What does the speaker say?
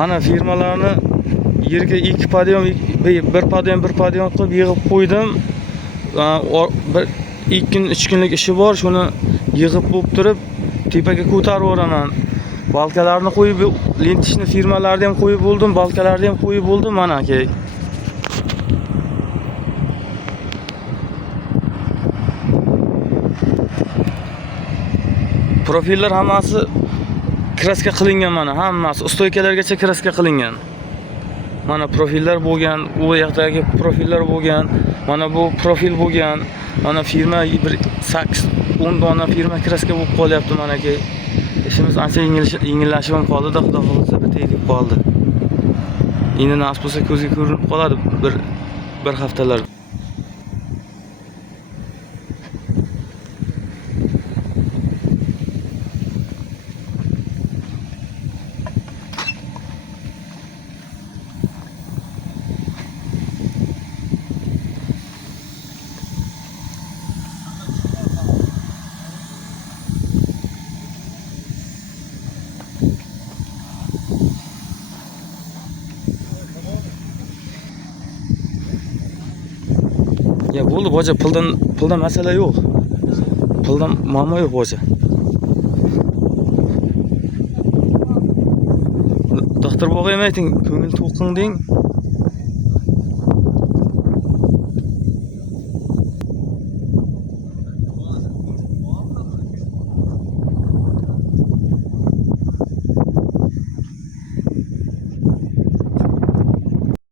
Mana firmalarni yerga 2 podium, bir podium qilib yig'ib qo'ydim. Bir 2 kun, 3 kunlik ishi bor, shuni yig'ib bo'lib turib tepaga ko'tarib o'raman. Balkalarni qo'yib, lentishni firmalarni ham qo'yib bo'ldim, balkalarni ham qo'yib bo'ldim mana aka. Profillar hammasi kraska qilingan mana, hammasi ustoykalargacha kraska qilingan. Mana profillar bo'lgan, u yoqdagi profillar bo'lgan, mana bu profil bo'lgan. Mana firma bir 8-10 dona firma kraska bo'lib qolyapti mana aka. İşimiz ancha yengillashib ham qoldi, xudo xolisa bitaylik qoldi. Endi nasib bo'lsa ko'zga ko'rinib qoladi bir haftalar. Ya bo'ldi boja, puldan masala yo'q. Puldan muammo yo'q boja. Doktor bog'ayam ayting, ko'ngil to'qin deng.